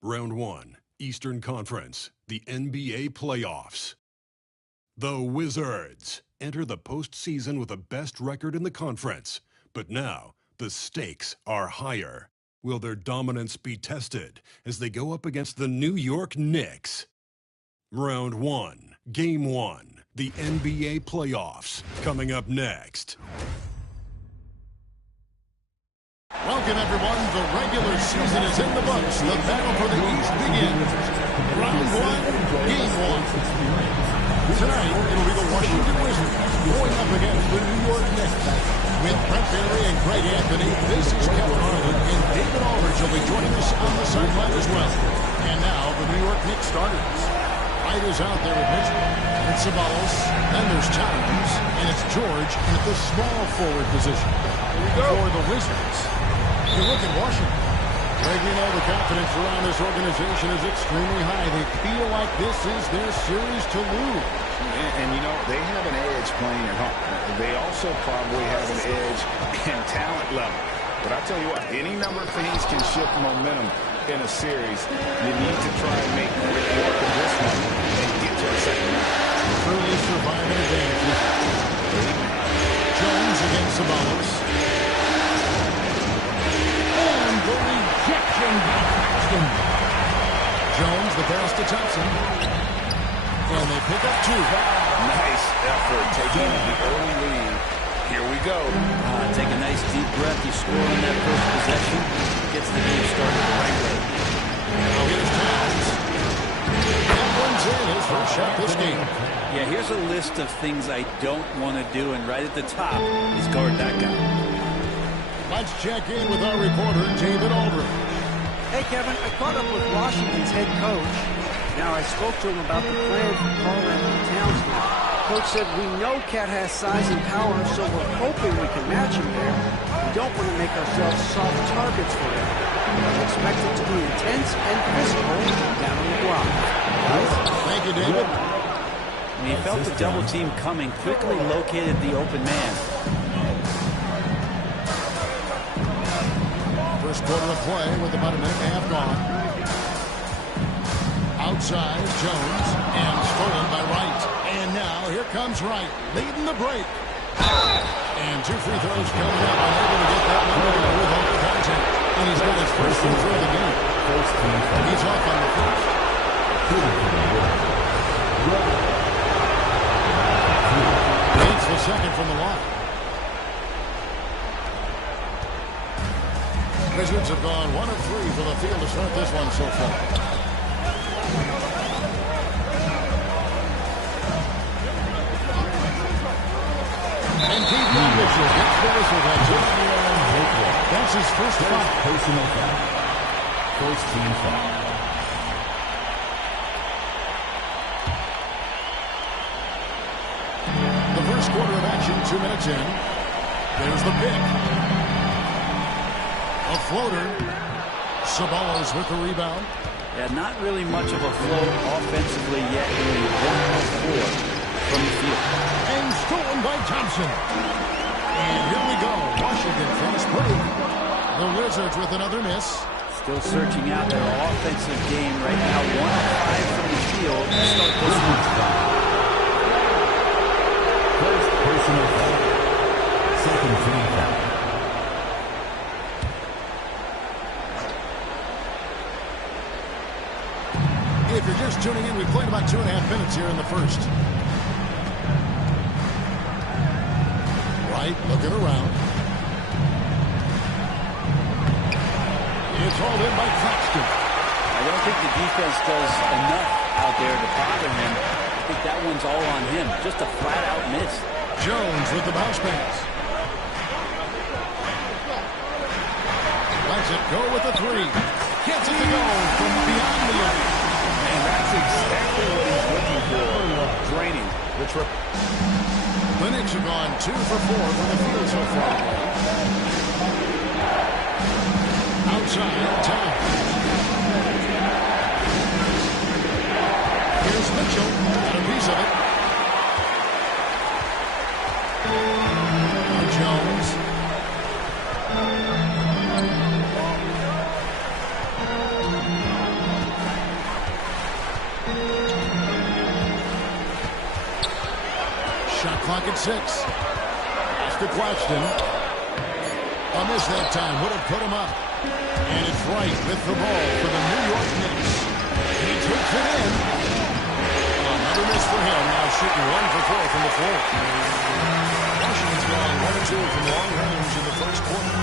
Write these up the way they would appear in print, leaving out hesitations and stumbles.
Round 1, Eastern Conference, the NBA Playoffs. The Wizards enter the postseason with the best record in the conference, but now the stakes are higher. Will their dominance be tested as they go up against the New York Knicks? Round 1, Game 1, the NBA Playoffs, coming up next. Welcome, everyone. The regular season is in the books. The battle for the East begins. Round 1, Game 1. Tonight, it'll be the Washington Wizards going up against the New York Knicks. With Brent Barry and Greg Anthony, this is Kevin Harlan, and David Aldridge will be joining us on the sideline as well. And now, the New York Knicks starters. White is out there with Mitchell. It's Ceballos. Then there's Towns. And it's George at the small forward position. For the Wizards. You look at Washington. Greg, you know the confidence around this organization is extremely high. They feel like this is their series to lose. And you know, they have an edge playing at home. They also probably have an edge in talent level. But I tell you what, any number of things can shift momentum in a series. You need to try and make quick work of this one and get to the second round. Truly surviving advantages. Jones against Ceballos. The rejection by Paxton. Jones, the pass to Thompson. And they pick up 2. Nice effort taking the early lead. Here we go. Take a nice deep breath. You score on that first possession. Gets the game started the right way. Now here's Towns. That one's in his first shot this game. Yeah, here's a list of things I don't want to do, and right at the top is guard that guy. Let's check in with our reporter, David Aldridge. Hey, Kevin, I caught up with Washington's head coach. Now, I spoke to him about the plan for Karl-Anthony Towns now. Coach said, we know Cat has size and power, so we're hoping we can match him there. We don't want to make ourselves soft targets for him. We expect it to be intense and physical down on the block. Thank you, David. When he felt the double team coming, quickly located the open man. First quarter of play with about a minute and a half gone. Outside, Jones, and stolen by Wright. And now, here comes Wright, leading the break. And 2 free throws coming up, unable to get that one to go with all the contact. And he's got his first free throw of the game. He's off on the first. Needs the second from the line. Wizards have gone 1 of 3 for the field to start this one so far. And Davion Mitchell gets the whistle. That's his first foul. Personal foul. First team foul. The first quarter of action, 2 minutes in. There's the pick. A floater. Ceballos with the rebound. Yeah, not really much of a flow offensively yet. Only 1 of 4 from the field. And stolen by Thompson. And here we go. Washington finished pretty. The Wizards with another miss. Still searching out their offensive game right now. 1 of 5 from the field to start this one. First personal foul. Second team foul. If you're just tuning in, we played about 2.5 minutes here in the first. Right, looking around. It's hauled in by Claxton. I don't think the defense does enough out there to bother him. I think that one's all on him. Just a flat-out miss. Jones with the bounce pass. Lets it go with the 3. Gets it to go from beyond the arc. And that's exactly what he's looking for. Draining the trip. The Knicks have gone 2 for 4 from the field so far. Outside, Towns. Here's Mitchell. Got a piece of it. Jones. second 6. Pass to Claxton. A miss that time would have put him up. And it's Wright with the ball for the New York Knicks. He takes it in. Another miss for him. Now shooting 1 for 4 from the floor. Washington's gone 1 or 2 from long range in the first quarter.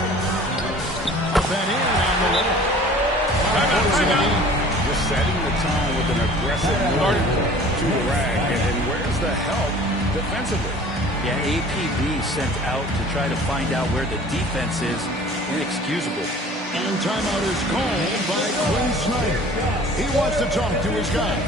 Up and in on the way. 5 points in the game. Just setting the tone with an aggressive move to the rack. And where's the help defensively? Yeah, APB sent out to try to find out where the defense is. Inexcusable. And timeout is called by Quinn Snyder. He wants to talk to his guys.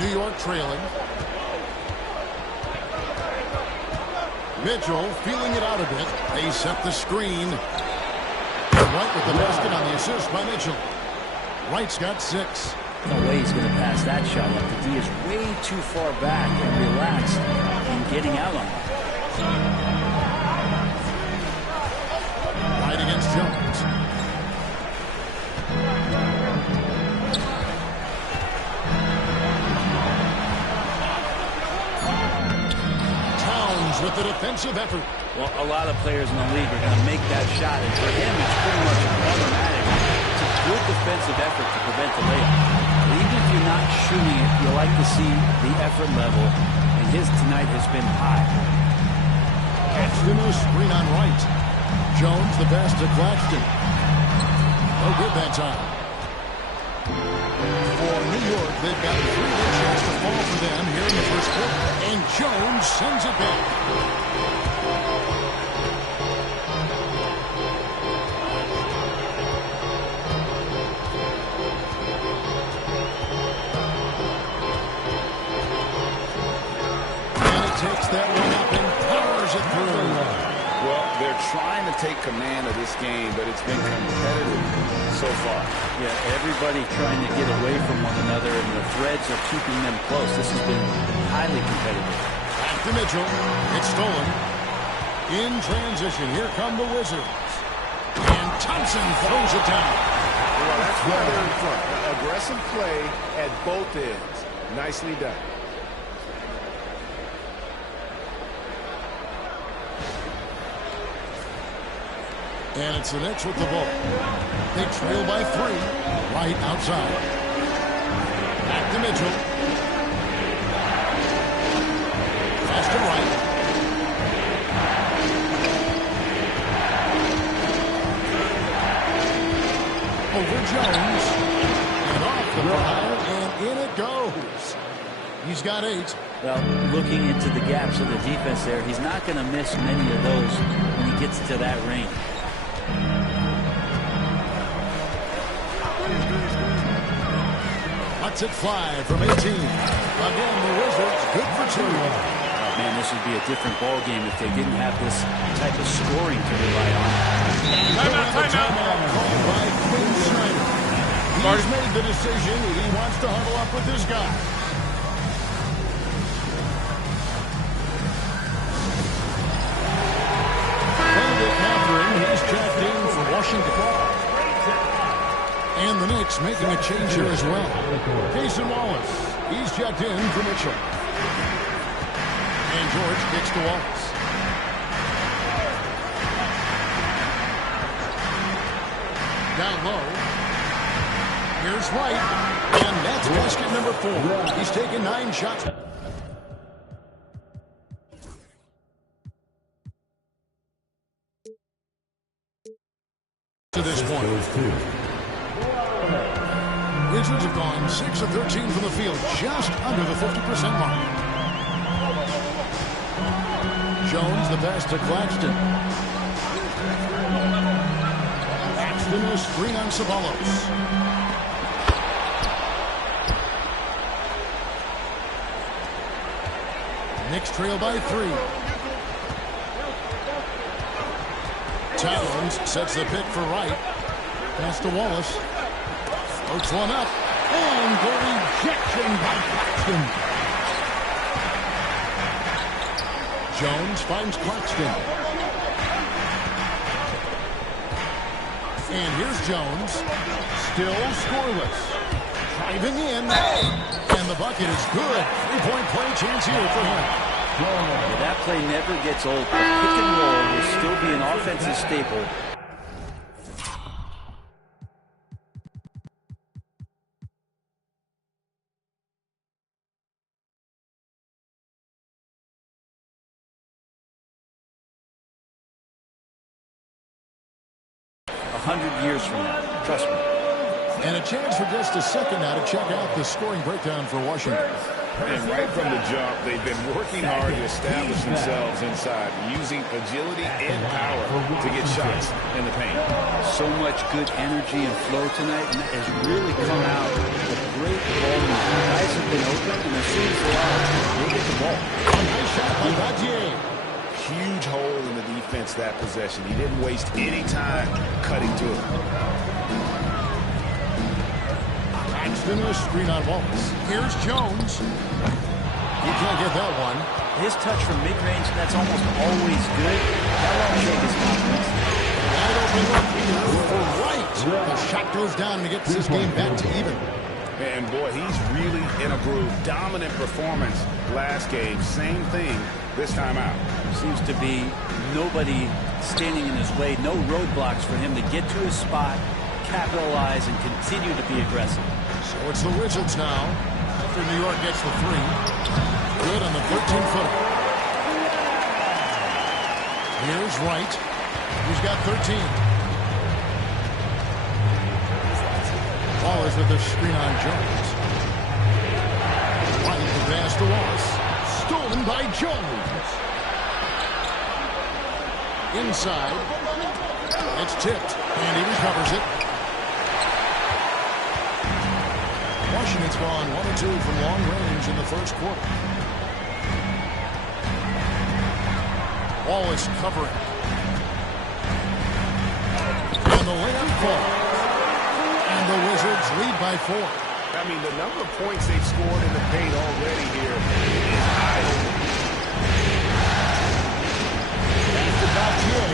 New York trailing. Mitchell feeling it out a bit. They set the screen. Wright with the basket on the assist by Mitchell. Wright's got 6. No way he's going to pass that shot up. The D is way too far back and relaxed in getting out on it. Wright against Jones. With the defensive effort. Well, a lot of players in the league are going to make that shot, and for him, it's pretty much automatic. It's a good defensive effort to prevent the layup. But even if you're not shooting it, you like to see the effort level, and his tonight has been high. Claxton with a screen on Wright. Jones the pass to Claxton. No good that time. For New York, they've got a 3-day chance to fall for them here in the first quarter. And Jones sends it back. And it takes that one up and powers it through. Well, they're trying to take command of this game, but it's been competitive so far. Yeah, everybody trying to get away from one another, and the threads are keeping them close. This has been highly competitive. Back to Mitchell. It's stolen. In transition, here come the Wizards. And Thompson throws it down. Well, that's why they're in front. Aggressive play at both ends. Nicely done. And it's the Knicks with the ball. They trail by 3. Right outside. Back to Mitchell. Pass to Wright. Over Jones. And off the fire, and in it goes. He's got 8. Well, looking into the gaps of the defense there, he's not going to miss many of those when he gets to that range. Lets it fly from 18. Again, the Wizards good for 2. Oh, man, this would be a different ball game if they didn't have this type of scoring to rely on. Timeout called by Quinn Snyder. He's made the decision. He wants to huddle up with this guy. Catherine, he's checked in for Washington. And the Knicks making a change here as well. Jason Wallace, he's checked in for Mitchell. And George kicks to Wallace. Down low. Here's Wright. And that's basket number 4. He's taken 9 shots. To this point. Wizards have gone 6 of 13 from the field, just under the 50% mark. Jones, the pass to Claxton. Claxton, a screen on Ceballos. Knicks trail by 3. Towns sets the pick for Wright. Pass to Wallace. Floats one up. And the rejection by Claxton. Jones finds Claxton. And here's Jones. Still scoreless. Driving in. And the bucket is good. 3-point play chance here for him. Well, that play never gets old. The pick and roll will still be an offensive staple. Years from now, trust me. And a chance for just a second now to check out the scoring breakdown for Washington. And right from the jump, they've been working hard to establish themselves inside, using agility and power to get shots in the paint. So much good energy and flow tonight, and that has really come out with great ball movement. Guys have been open, and as soon as they are, they get the ball. A nice shot by Gautier. Huge hole in the defense that possession. He didn't waste any time cutting to it. Claxton, a screen on Wallace. Here's Jones. He can't get that one. His touch from mid-range, that's almost always good. That won't shake his confidence. Wide open look here for Wright. The shot goes down and he gets this game back to even. And boy, he's really in a groove. Dominant performance last game. Same thing this time out. Seems to be nobody standing in his way. No roadblocks for him to get to his spot, capitalize, and continue to be aggressive. So it's the Wizards now. After New York gets the 3. Good on the 13-footer. Here's Wright. He's got 13. Wallace with the screen on Jones. Wright the pass to Wallace. Stolen by Jones. Inside. It's tipped. And he recovers it. Washington's gone 1-2 from long range in the first quarter. Wallace covering. And the layup falls. And the Wizards lead by 4. I mean, the number of points they've scored in the paint already here is eye-opening. That's the Gautier.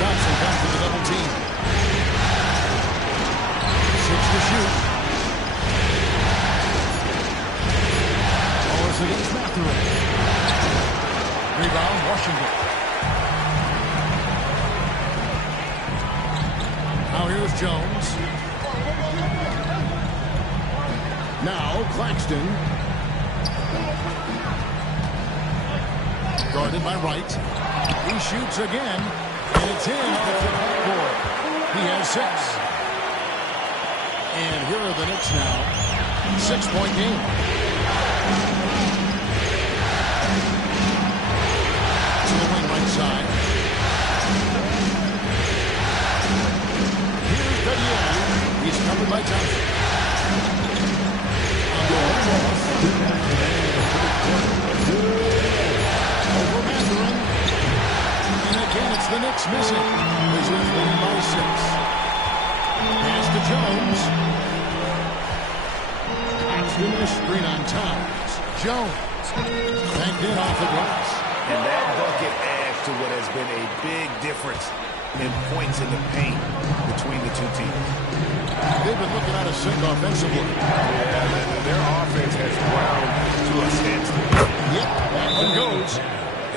Thompson comes with the double team. 6 to shoot. Wallace against Mathurin. Rebound, Washington. Now here's Jones. Now Claxton. Guarded by Wright. He shoots again. And it's in off the backboard. He has 6. And here are the Knicks now. 6-point game. To the wing right side. Here's Gautier. He's covered by Thompson. Over Mathurin. And again, it's the Knicks missing. Wizards winning by 6. Pass to Jones. Claxton a screen on Towns. Jones. Banked in off the glass. And that bucket adds to what has been a big difference in points in the paint between the two teams. They've been looking out of sync offensively. Yeah, their offense has ground to a standstill. Yep, that one goes.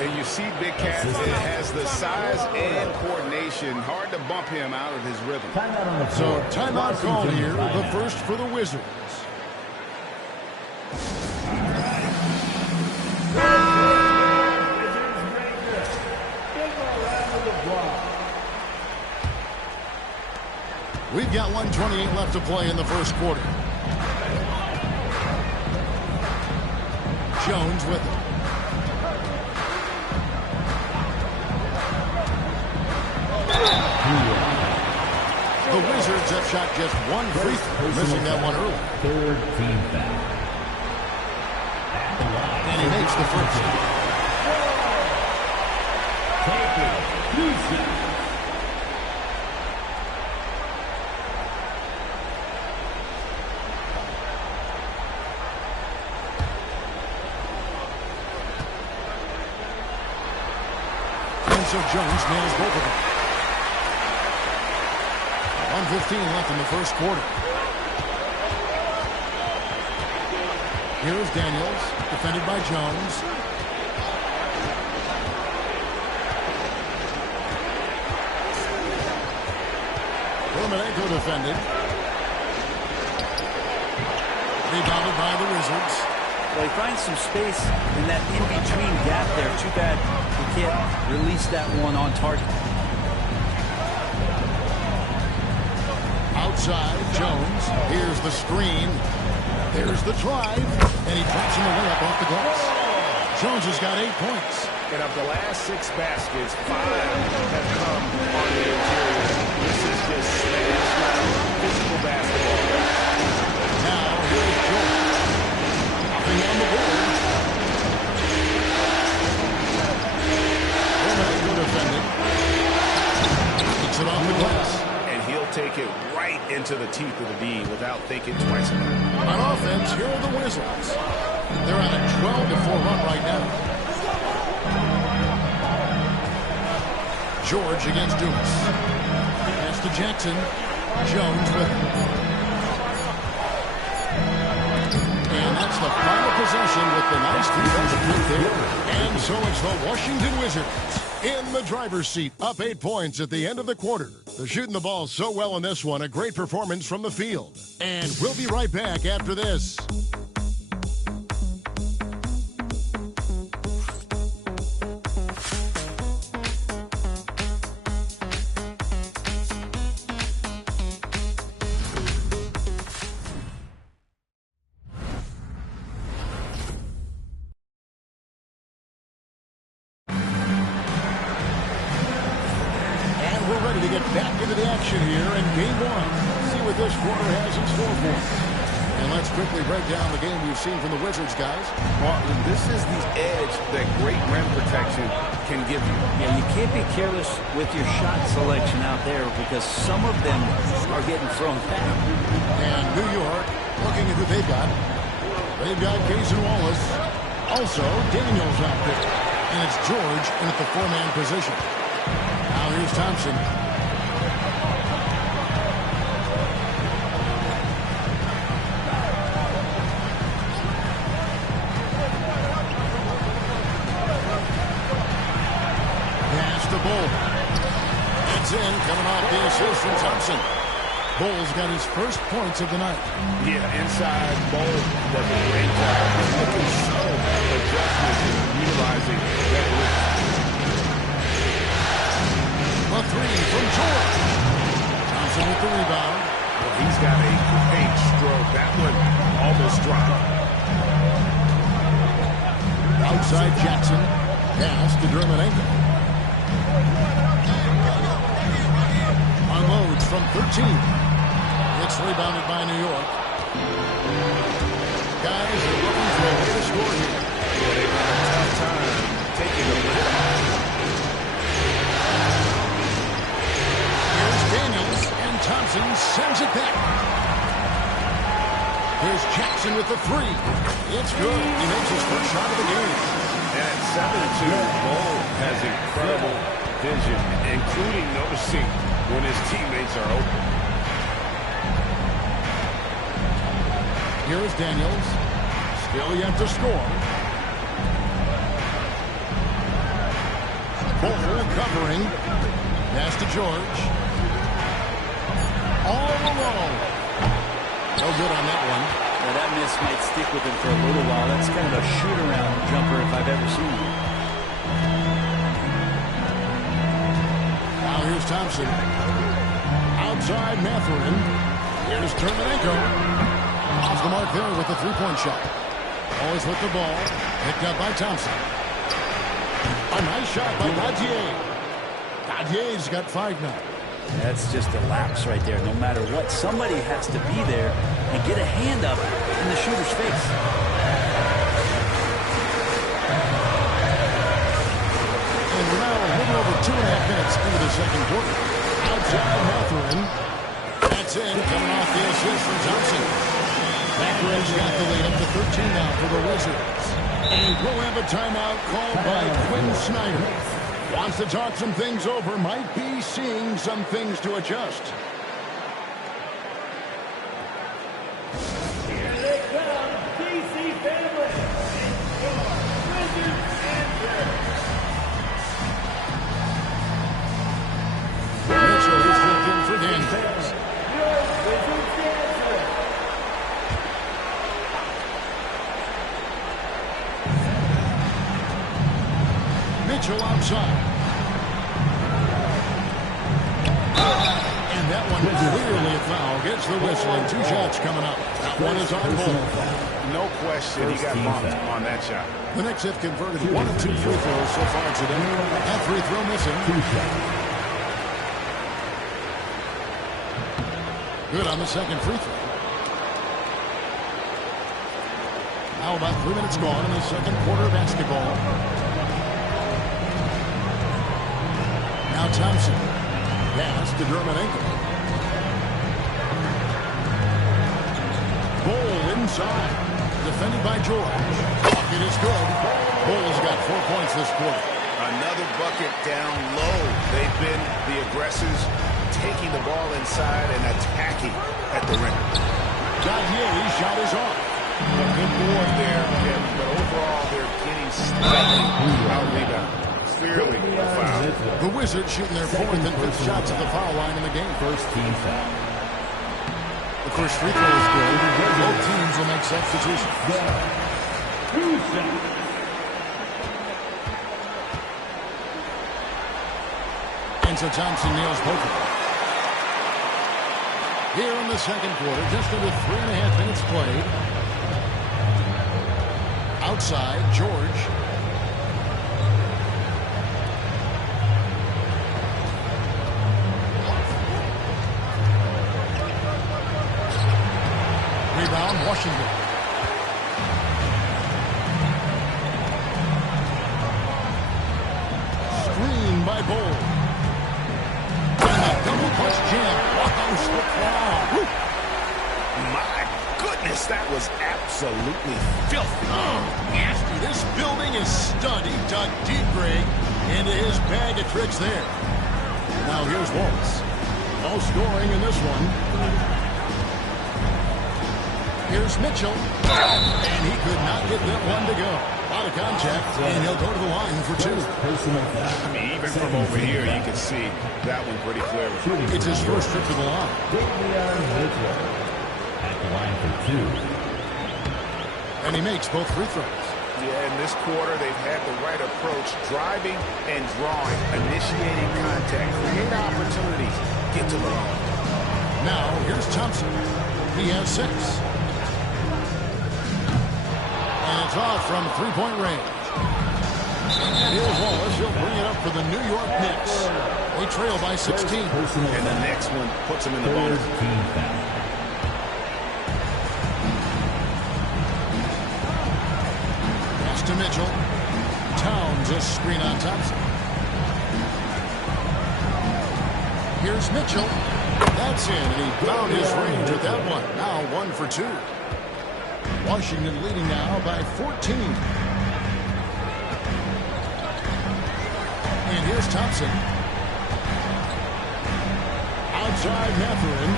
And you see Big Cat has the size and coordination. Hard to bump him out of his rhythm. So timeout called here, the first for the Wizards. We've got 1:28 left to play in the first quarter. Jones with it. The Wizards have shot just one free throw, missing that one early. Third team foul. And he makes the first. And so Jones nails both of them. 1:15 left in the first quarter. Here's Daniels, defended by Jones. Romanenko defended. Rebounded by the Wizards. Well, he finds some space in that in-between gap there. Too bad he can't release that one on target. Outside, Jones. Here's the screen. There's the drive. And he drops in the layup off the glass. Jones has got 8 points. And of the last 6 baskets, 5 have come on the interior. This is just smash-mouth physical basketball. Now, here's George. Nothing on the board. Romanenko defended. Takes it off the glass. Take it right into the teeth of the D without thinking twice about it. On offense, here are the Wizards. They're on a 12-4 run right now. George against Dumas. Pass to Jackson. Jones with it. And that's the final possession with the nice defensive play there. And so it's the Washington Wizards in the driver's seat, up 8 points at the end of the quarter. They're shooting the ball so well in this one, a great performance from the field. And we'll be right back after this. To get back into the action here in game 1. See what this quarter has in store for us. And let's quickly break down the game we've seen from the Wizards, guys. Well, this is the edge that great rim protection can give you. Yeah, you can't be careless with your shot selection out there because some of them are getting thrown back. And New York, looking at who they've got. They've got Cason Wallace. Also, Daniels out there. And it's George in at the 4-man position. Now here's Thompson. In, coming off the assist from Thompson. Bull's got his first points of the night. Yeah, inside, Bull does a great job. He's looking so adjustments and utilizing that width. A 3 from George. Thompson with the rebound. Well, he's got a great stroke. That one almost dropped. Outside Jackson. Pass to Romanenko. Unloads from 13. It's rebounded by New York. Guys are looking for a way to score here. Yeah, they've had a tough time taking the lid off. Here's Daniels, and Thompson sends it back. Here's Jackson with the 3. It's good. He makes his first shot of the game. And at 7-2, Bull has incredible vision, including noticing when his teammates are open. Here's Daniels. Still yet to score. Bull covering. Pass to George. All alone. No good on that one. Well, that miss might stick with him for a little while. That's kind of a shoot-around jumper if I've ever seen one. Now here's Thompson. Outside Mathurin. Here's Romanenko. Off the mark there with the 3-point shot. Always with the ball. Picked up by Thompson. A nice shot by Gaudier. Gaudier's got 5 now. That's just a lapse right there. No matter what, somebody has to be there and get a hand up in the shooter's face. And we're now a little over 2.5 minutes into the second quarter. Outside Mathurin. That's it. Coming off the assist from Thompson. Mathurin's got the lead up to 13 now for the Wizards. And we'll have a timeout called by Quinn Snyder. Wants to talk some things over. Might be seeing some things to adjust. Here they come, DC family. Wizards answer. Mitchell is looking for Daniels. Your Wizards answer. Mitchell outside. And that one clearly a foul. Gets the whistle and 2 shots coming up. That one is on goal. No question, he got bumped on that shot. The Knicks have converted 1 of 2 free throws so far today. That free throw missing. Good on the second free throw. Now about 3 minutes gone in the second quarter of basketball. Now Thompson. Pass to Germanenko. Bol inside. Defended by George. Bucket is good. Bol's got 4 points this quarter. Another bucket down low. They've been the aggressors, taking the ball inside and attacking at the rim. Gaudier's shot is off. A good board there, Kevin, but overall they're getting slightly out-rebounded. Clearly a foul. The Wizards shooting their 4th and 5th shots at the foul line in the game. First team foul. The first free throw is good. Both teams will make substitutions. 2 seconds. And so Thompson nails both of them. Here in the second quarter, just under 3.5 minutes played. Outside, George. Rebound, Washington. Screen by Bol. And a double punch jam. Walkout slip foul. My goodness, that was absolutely filthy. Oh, nasty. This building is stunned. He dug deep, Greg, into his bag of tricks there. Now here's Wallace. No scoring in this one. Here's Mitchell. And he could not get that one to go. A lot of contact, and he'll go to the line for 2. I mean, even from over here, you can see that one pretty clearly. It's his first trip to the line. At the line for 2. And he makes both free throws. Yeah, in this quarter, they've had the right approach, driving and drawing, initiating contact, create opportunities, get to the line. Now, here's Thompson. He has 6. And it's off from 3-point range. And here's Wallace. He'll bring it up for the New York Knicks. They trail by 16. And the next one puts him in the bonus. Pass to Mitchell. Towns a screen on Thompson. Here's Mitchell. That's in, and he found his range with that one. Now 1 for 2. Washington leading now by 14. And here's Thompson. Outside Mathurin.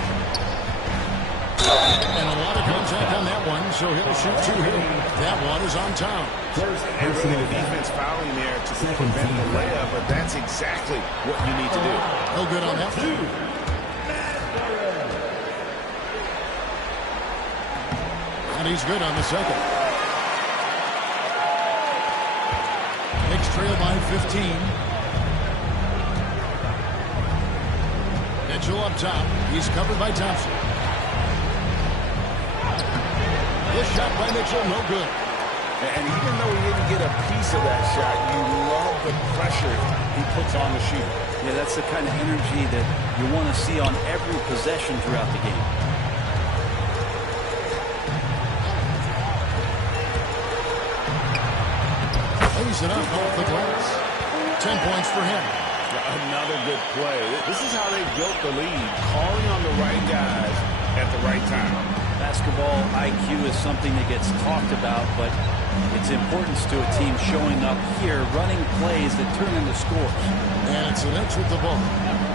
And a lot of contact on that one, so he'll shoot 2 here. That one is on Towns. And really the defense fouling there to prevent the layup, but that's exactly what you need to do. No good on that one. And he's good on the second. Knicks trail by 15. Mitchell up top. He's covered by Thompson. This shot by Mitchell, no good. And even though he didn't get a piece of that shot, you love the pressure he puts on the shooter. Yeah, that's the kind of energy that you want to see on every possession throughout the game. Lays it up off the glass. 10 points for him. Another good play. This is how they built the lead, calling on the right guys at the right time. Basketball IQ is something that gets talked about, but its importance to a team showing up here, running plays that turn into scores. And it's the Knicks with the ball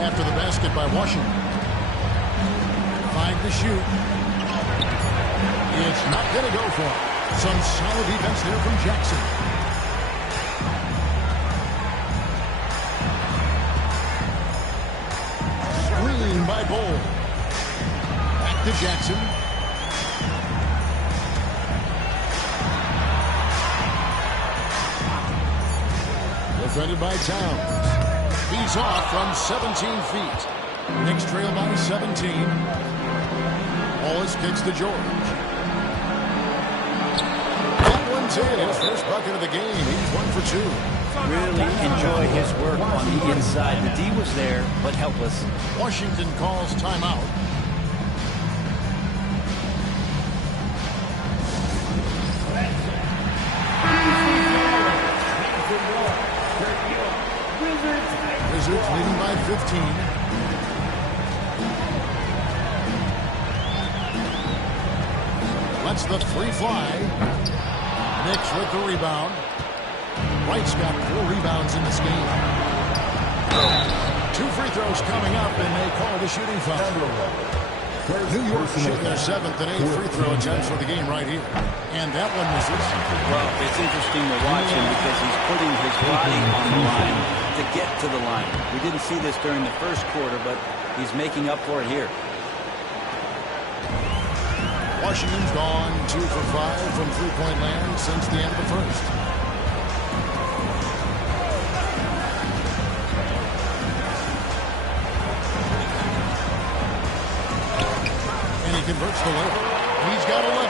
after the basket by Washington. 5 to shoot. It's not going to go for him. Some solid defense there from Jackson. Screen by Bol. Back to Jackson. Defended by Towns. He's off from 17 feet. Knicks trail by 17. Wallace kicks to George. That one's in. His first bucket of the game. He's 1 for 2. Really enjoy his work on the inside. The D was there, but helpless. Washington calls timeout. Wizards leading by 15. Lets the three fly. Knicks with the rebound. Wright's got 4 rebounds in this game. 2 free throws coming up, and they call it a shooting foul. New York shooting their 7th and 8th free throw attempts for the game right here. And that one misses. Well, it's interesting to watch him because he's putting his body on the line to get to the line. We didn't see this during the first quarter, but he's making up for it here. Washington's gone 2 for 5 from three-point land since the end of the first. Converts the layup. He's got 11.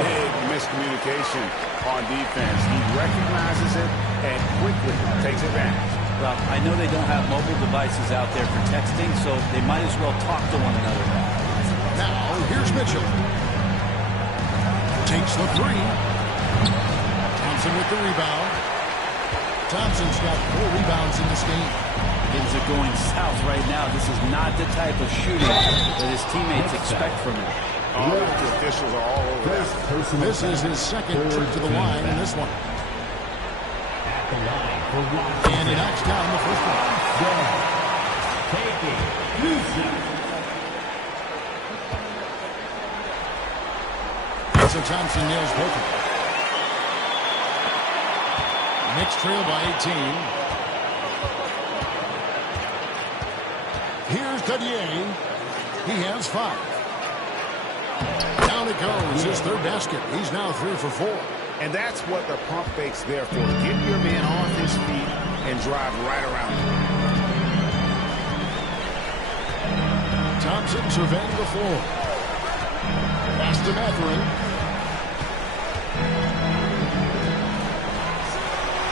Big miscommunication on defense. He recognizes it and quickly takes advantage. Well, I know they don't have mobile devices out there for texting, so they might as well talk to one another. Now, here's Mitchell. Takes the 3. Thompson with the rebound. Thompson's got 4 rebounds in this game. Things are going south right now. This is not the type of shooting that his teammates expect from him. Oh, the officials are all over that. This is his second trip to the line in this one. And he knocks down the first one. So Thompson nails both of them. Knicks trail by 18. Here's Dadier. He has 5. Down it goes. His 3rd basket. He's now 3 for 4. And that's what the pump fake's there for. Get your man off his feet and drive right around him. Thompson surveying the floor. Pass to Mathurin.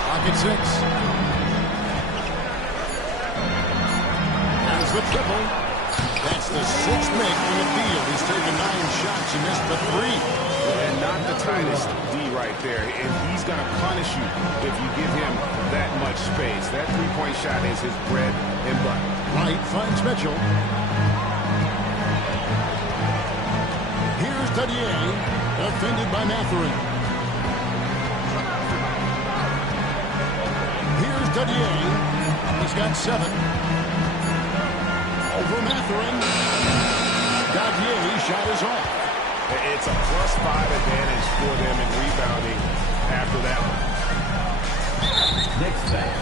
Pocket 6. The triple. That's the 6th make in the field. He's taken 9 shots. He missed the 3. And not the tightest D right there. And he's going to punish you if you give him that much space. That 3-point shot is his bread and butter. Wright finds Mitchell. Here's Dadier. Defended by Mathurin. Here's Dadier. He's got 7. Over Mathurin. Dadier shot is off. It's a +5 advantage for them in rebounding after that one. Next back.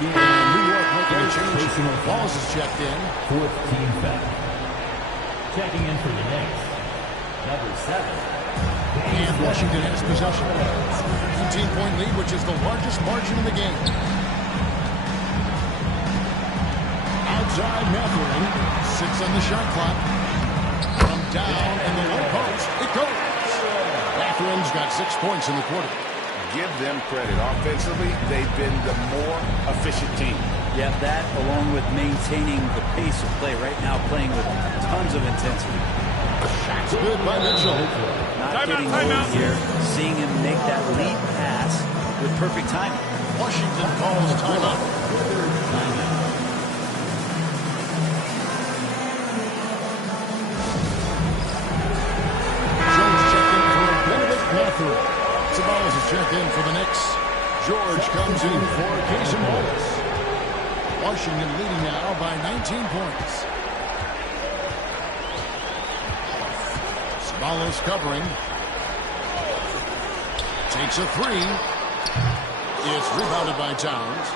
New York making a change. Walls is checked in. 4th team foul. Checking in for the Knicks. Number 7. And Washington has possession. 19-point lead, which is the largest margin in the game. Outside Mathurin. 6 on the shot clock. From down in the low post, it goes. Catherine's got 6 points in the quarter. Give them credit. Offensively, they've been the more efficient team. Yeah, that along with maintaining the pace of play right now, playing with tons of intensity. Shot's good by Mitchell. Not getting moved here, seeing him make that lead pass with perfect timing. Washington calls timeout. Jones checked in for Benedict Matthew. Sabalas is checked in for the Knicks. George comes in for Casey Wallace. Washington leading now by 19 points. Sabalas covering. Takes a three. It's rebounded by Towns.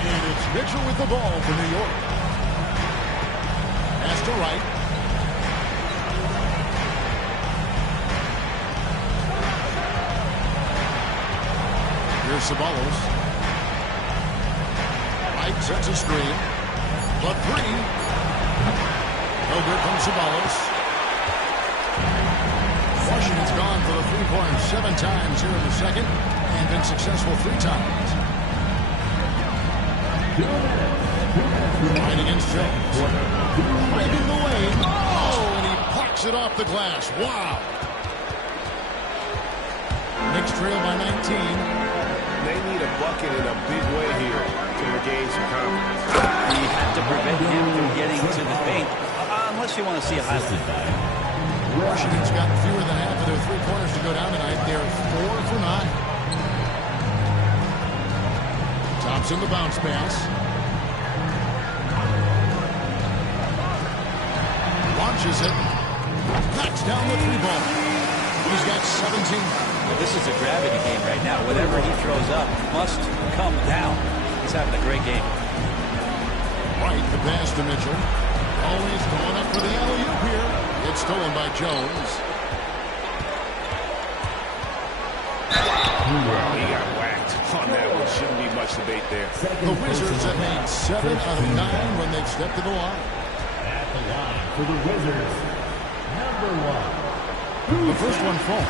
And it's Mitchell with the ball for New York. Pass to Wright. Here's Sabalas. Wright sets a screen. The three. No good from Sabalas. Washington's gone for the three-pointer 7 times here in the second and been successful 3 times. Right against Jones. Right in the lane. Oh, and he plucks it off the glass. Wow. Knicks trail by 19. They need a bucket in a big way here to regain some confidence. You have to prevent him from getting to the paint, unless you want to see a highlight. Washington's got fewer than half of their three-pointers to go down tonight. They're 4 for 9. Thompson the bounce pass. Launches it. Knocks down the three ball. He's got 17. Well, this is a gravity game right now. Whatever he throws up must come down. He's having a great game. Right, the pass to Mitchell. Always going up for the alley-oop here. It's stolen by Jones. He got whacked on that one. Shouldn't be much debate there. The Wizards have made 7 out of 9 when they've stepped to the line. At the line for the Wizards, #1. The first one falls.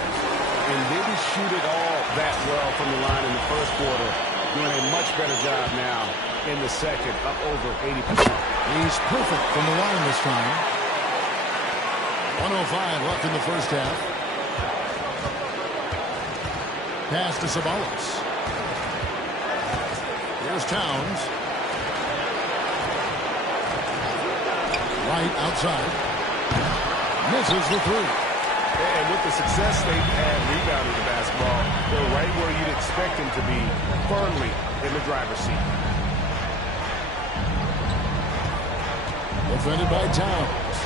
And didn't shoot it all that well from the line in the first quarter. Doing a much better job now in the second, up over 80%. He's perfect from the line this time. 1:05 left in the first half. Pass to Sabalas. Here's Towns. Right outside. Misses the three. And with the success they've had rebounding the basketball, they're right where you'd expect them to be, firmly in the driver's seat. Defended by Towns.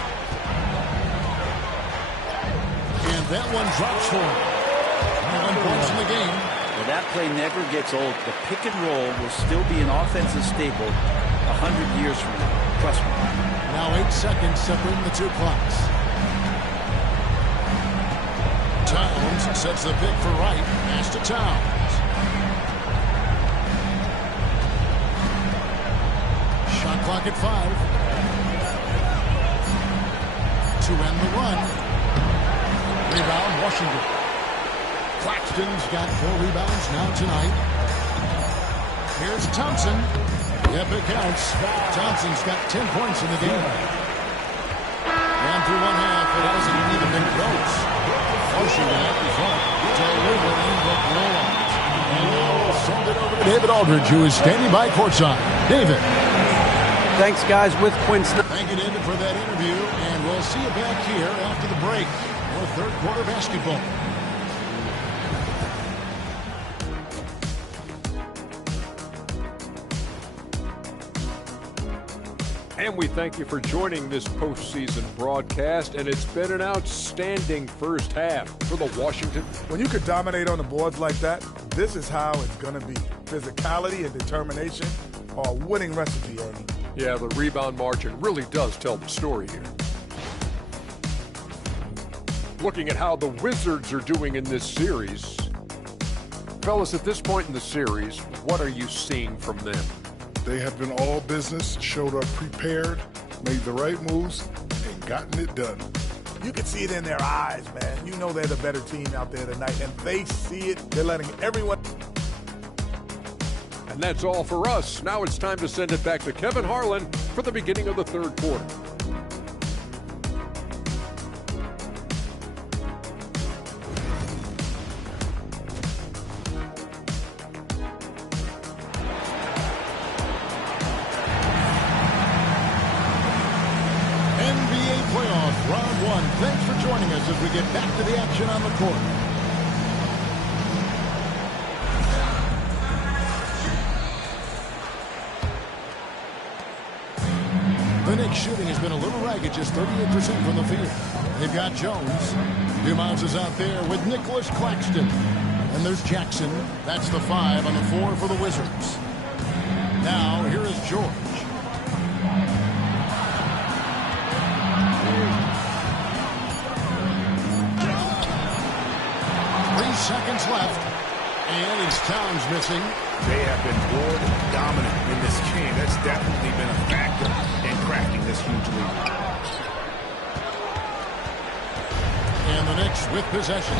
And that one drops for him. 21 points in the game. Well, that play never gets old. The pick and roll will still be an offensive staple 100 years from now. Trust me. Now 8 seconds separating the two clocks. Towns sets the pick for Wright. Pass to Towns. Shot clock at 5. To end the run. Rebound, Washington. Claxton's got 4 rebounds now tonight. Here's Thompson. Yep, it counts. Thompson's got 10 points in the game. And through one half, it hasn't even been close. Washington at the front, delivering the blowout. And now we'll send it over to David Aldridge, who is standing by courtside. David. Thanks, guys, with Quinn Snyder. Thank you, David, for that interview. And we'll see you back here after the break for third quarter basketball. And we thank you for joining this postseason broadcast, and it's been an outstanding first half for the Washington. When you could dominate on the boards like that, this is how it's going to be. Physicality and determination are a winning recipe, Ernie. Yeah, the rebound margin really does tell the story here. Looking at how the Wizards are doing in this series, fellas, at this point in the series, what are you seeing from them? They have been all business, showed up prepared, made the right moves, and gotten it done. You can see it in their eyes, man. You know they're the better team out there tonight, and they see it. They're letting everyone. And that's all for us. Now it's time to send it back to Kevin Harlan for the beginning of the third quarter. NBA Playoffs Round 1. Thanks for joining us as we get back to the action on the court. The Knicks shooting has been a little ragged, just 38% from the field. They've got Jones. Dumons is out there with Nicholas Claxton. And there's Jackson. That's the 5 on the 4 for the Wizards. Now, here is George. 3 seconds left. And it's Towns missing. They have been board dominant in this game. That's definitely been a factor in cracking this huge lead. And the Knicks with possession.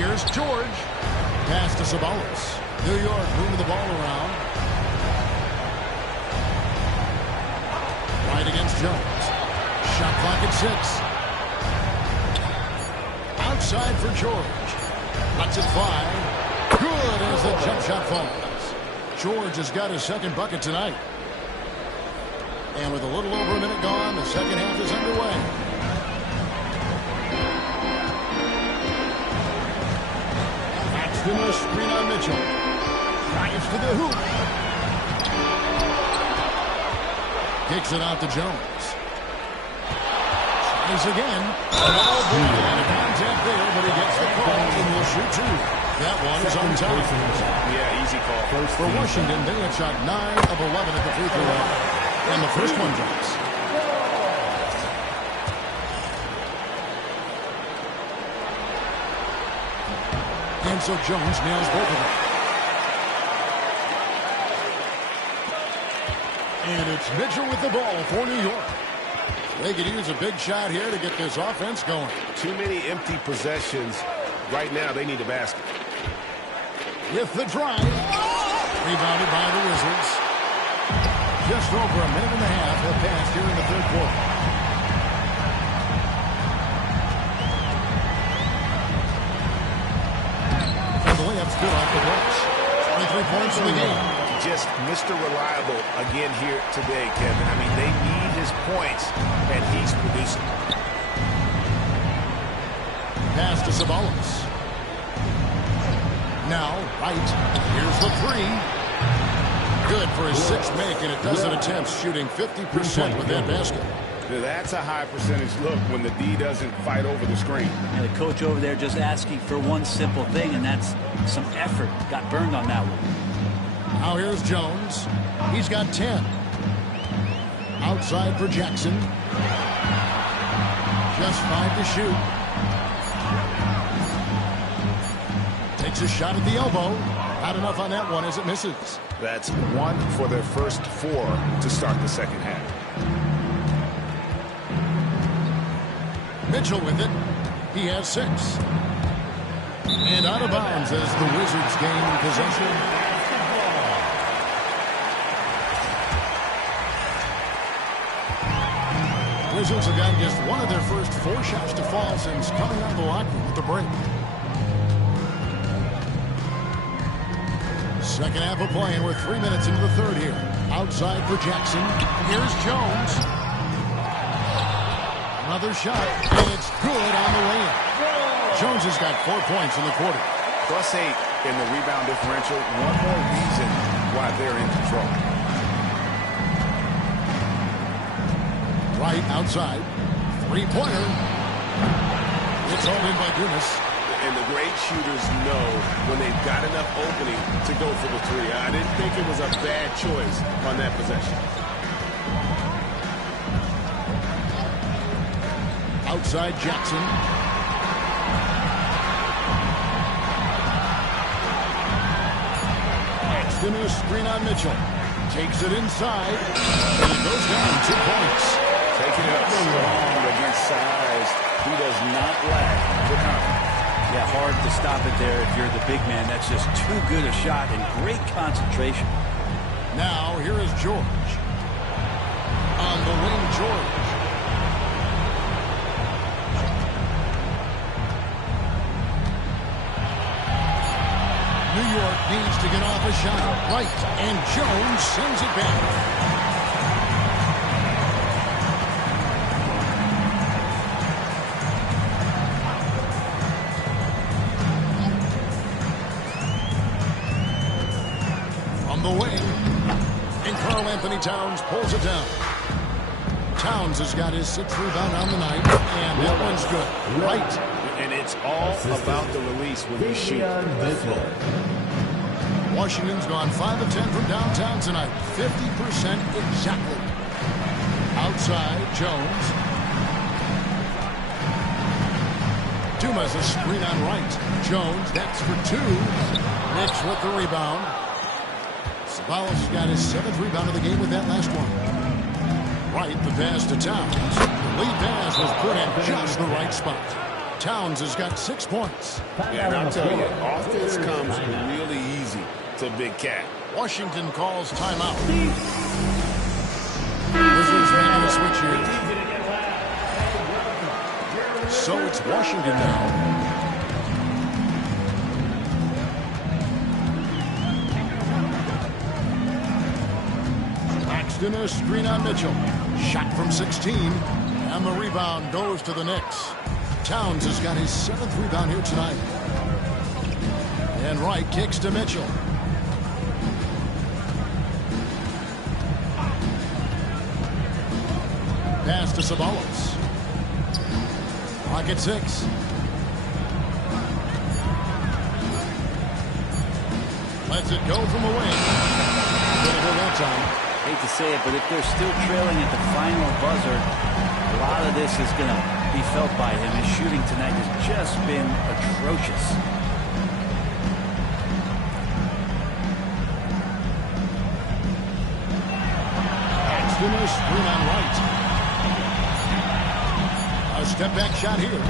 Here's George. Pass to Sabonis. New York moving the ball around. Right against Jones. Shot clock at 6. Outside for George. Lets it fly. Good as the jump shot falls. George has got his second bucket tonight. And with a little over a minute gone, the second half is underway. Paxton a screen on Mitchell. Drives to the hoop. Kicks it out to Jones. Tries again. Oh, boy. And a contact there, but he gets the call and will shoot 2. That one is on time. Yeah, easy call. For Washington, they have shot 9 of 11 at the free throw line. And the first one drops. And so Jones nails both of them. And it's Mitchell with the ball for New York. They could use a big shot here to get this offense going. Too many empty possessions. Right now, they need a basket. With the drive. Rebounded by the Wizards. Just over a minute and a half have passed here in the third quarter. And the layup's good off the books. 23 points in the game. Just Mr. Reliable again here today, Kevin. I mean, they need his points, and he's producing. Pass to Sabonis. Now, right. Here's the 3. Good for his 6th make, and a dozen attempts, shooting 50% with that basket. That's a high percentage look when the D doesn't fight over the screen. And the coach over there just asking for one simple thing, and that's some effort. Got burned on that one. Now here's Jones. He's got 10. Outside for Jackson. Just 5 to shoot. Takes a shot at the elbow. Not enough on that one as it misses. That's 1 for their first 4 to start the second half. Mitchell with it. He has 6. And out of bounds as the Wizards gain possession. Wizards have gotten just one of their first 4 shots to fall since coming out of the locker room at the break. Second half of play, and we're 3 minutes into the third here. Outside for Jackson. Here's Jones. Another shot, and it's good on the way in. Jones has got 4 points in the quarter. +8 in the rebound differential. One more reason why they're in control. Right outside. 3-pointer. It's all in by Dumas. And the great shooters know when they've got enough opening to go for the 3. I didn't think it was a bad choice on that possession. Outside Jackson. Paxton a screen on Mitchell. Takes it inside. And it goes down 2 points. Taking it up strong against size. He does not lack the confidence. Yeah, hard to stop it there if you're the big man. That's just too good a shot and great concentration. Now, here is George. On the wing, George. New York needs to get off a shot. Right, and Jones sends it back. Anthony Towns pulls it down. Towns has got his 6th rebound on the night, and that one's good. Right. And it's all about the release when you shoot. Washington's gone 5 of 10 from downtown tonight. 50% exactly. Outside, Jones. Dumas a screen on right. Jones, that's for 2. Knicks with the rebound. Sabalos got his 7th rebound of the game with that last one. Right, the pass to Towns. The lead pass was put in just the right spot. Towns has got 6 points. And I'll tell you, offense comes really easy to Big Cat. Washington calls timeout. Wizards making a switch here. So it's Washington now. In a screen on Mitchell. Shot from 16. And the rebound goes to the Knicks. Towns has got his 7th rebound here tonight. And Wright kicks to Mitchell. Pass to Sabalos. Clock at 6. Lets it go from the wing. Gonna go that time. Hate to say it, but if they're still trailing at the final buzzer, a lot of this is going to be felt by him. His shooting tonight has just been atrocious. Paxton a screen on right. A step back shot here.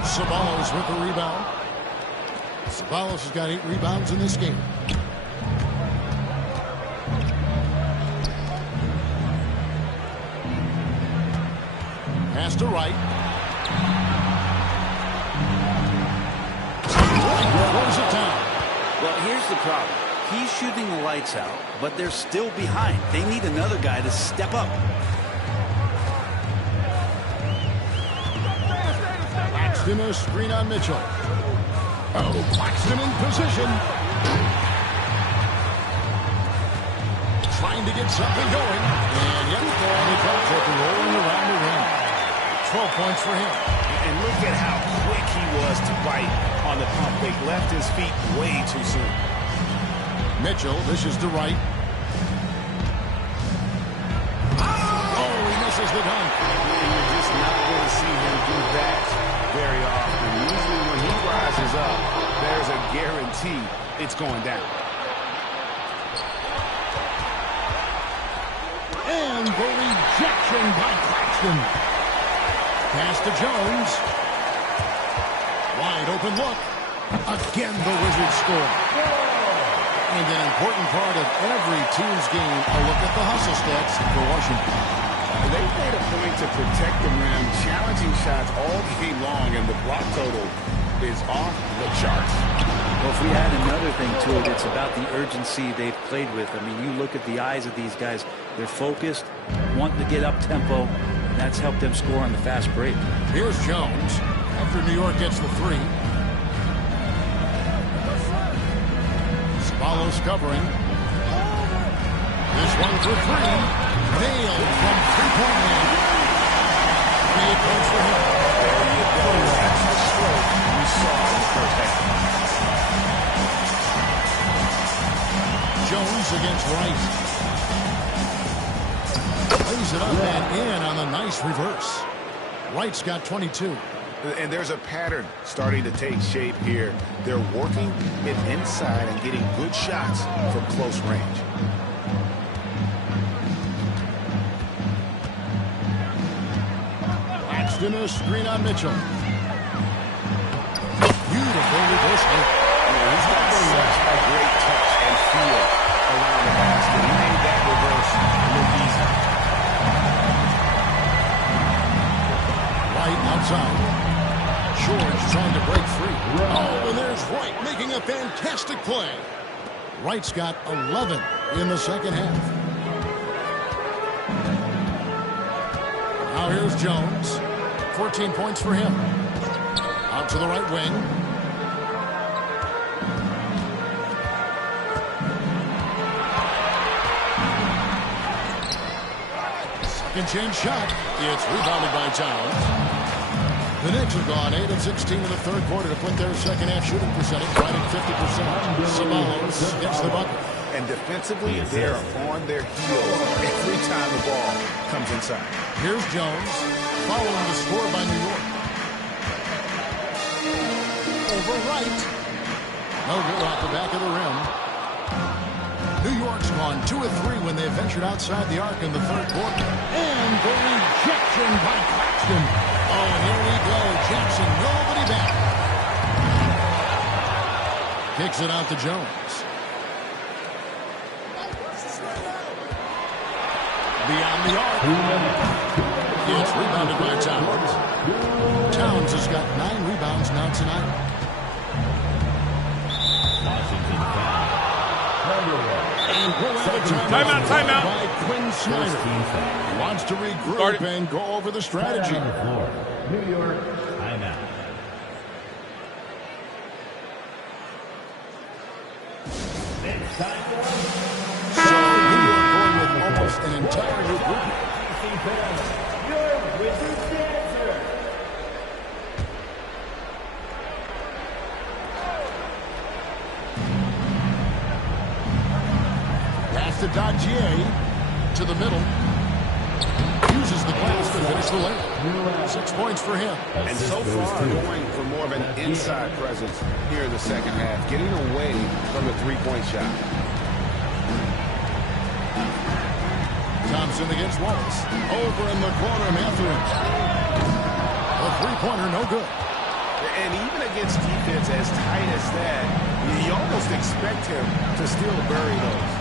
Sabalos with the rebound. Sabalos has got 8 rebounds in this game. Pass to right. Throws it down. Well, here's the problem. He's shooting the lights out, but they're still behind. They need another guy to step up. Claxton a screen on Mitchell. Oh, Claxton in position. Trying to get something going. And yep, he caught it rolling around the rim. 12 points for him. And look at how quick he was to bite on the pump fake. Left his feet way too soon. Mitchell dishes to right. Oh, he misses the dunk. You're just not going to see him do that very often. Usually when he rises up, there's a guarantee it's going down. And the rejection by Claxton. Pass to Jones. Wide open look. Again, the Wizards score. And an important part of every team's game, a look at the hustle stats for Washington. They've made a point to protect the rim, challenging shots all game long, and the block total is off the charts. Well, if we add another thing to it, it's about the urgency they've played with. I mean, you look at the eyes of these guys. They're focused, wanting to get up tempo, and that's helped them score on the fast break. Here's Jones after New York gets the 3. Sabalos covering. This one for 3. Nailed from 3-point land. 28 points for him. There you go. That's the stroke we saw in the first half. Jones against Wright. Lays it up and in on the nice reverse. Wright's got 22. And there's a pattern starting to take shape here. They're working it inside and getting good shots from close range. Paxton, a screen on Mitchell. Beautiful reverse hit. He's got such a great touch and feel around the basket. He made that reverse look easy. White outside. George trying to break free. Oh, and there's White making a fantastic play. Wright's got 11 in the second half. Now here's Jones. 14 points for him. Out to the right wing. Second chance shot. It's rebounded by Towns. The Knicks have gone 8 of 16 in the third quarter to put their second half shooting percentage right at 50%. Sabalos gets the bucket. And defensively, they're on their heels every time the ball comes inside. Here's Jones, following the score by New York. Over Wright. No good off the back of the rim. New York's gone 2 of 3 when they ventured outside the arc in the third quarter. And the rejection by Paxton. Oh, and here we go. Jackson, nobody back. Kicks it out to Jones. Beyond the arc. It's rebounded by Towns. Towns has got 9 rebounds now tonight. Washington foul. And we'll have a timeout. Timeout. By Quinn Snyder. He wants to regroup and go over the strategy. On the floor. New York, timeout. It's time for So New York going with almost an entire new group. your Wizards dancer. Pass to Dagier to the middle. Uses the glass to finish the layup. 6 points for him. And so far, going for more of an inside presence here in the second half, getting away from the three-point shot. Thompson against Wallace. Over in the corner, Mathurin. A three-pointer, no good. And even against defense as tight as that, you almost expect him to still bury those.